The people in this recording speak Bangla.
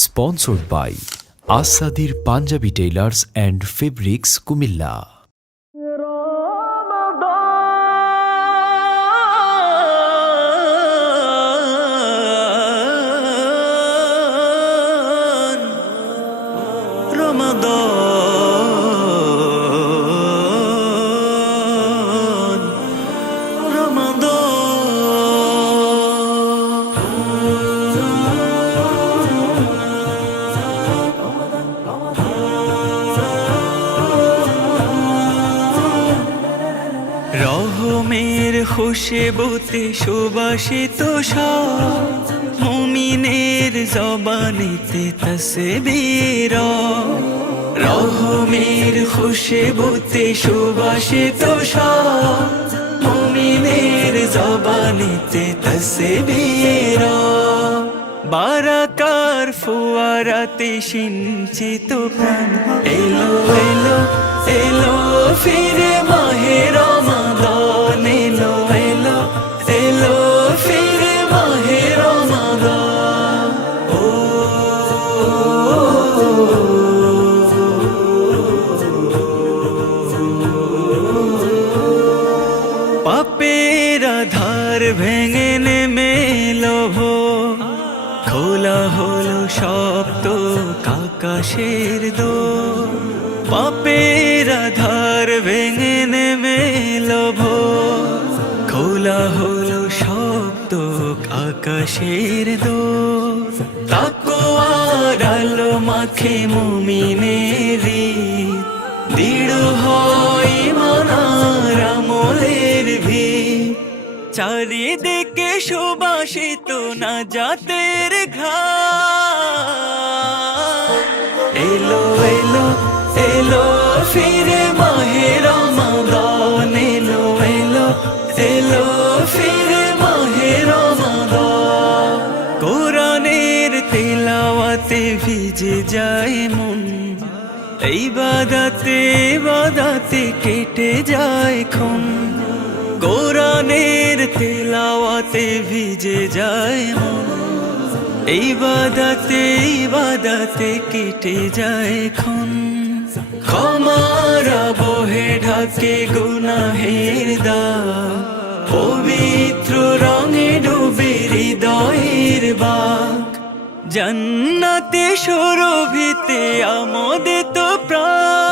Sponsored by Asadir Punjabi Tailors and Fabrics Kumilla. রহমের খুশবুতে সুবাসিত সব মুমিনের জবানিতে তাসবীর রহমের খুশবুতে সুবাসিত সব মুমিনের জবানিতে তাসবীর বারাকার ফুয়ারাতে সিঞ্চিত প্রাণ এলো এলো এলো ফিরে মাহে রমাদান এলো এলো এলো ফিরে মাহে রমাদান ও পাপের আধার ভেঙে নেমে এলো খোলা হলো সপ্ত আকাশের দোর পাপের আধার ভেঙে নেমে এলো খোলা হলো সপ্ত আকাশের দোর তাকওয়ার আলো মাখে মুমিনের দৃঢ় হয় ইমানের আমলের ভিত চারিদিকে সুবাসিত নাজাতের ঘ্রাণ এলো এলো এলো ফিরে মাহে রমাদান এলো এলো এলো ফিরে মাহে রমাদান কোরআনের তিলাওয়াতে ভিজে যায় মন ইবাদতে ইবাদতে কেটে যায় ক্ষণ কোরআনের তিলাওয়াতে ভিজে যায় মন ইবাদতে ইবাদতে কেটে যায় ক্ষণ ক্ষমার বহে ঢাকে গুনাহের দাগ পবিত্র রঙে ডুবে হৃদয়ের বাগ জান্নাতে সুরভিতে আমোদিত প্রাণ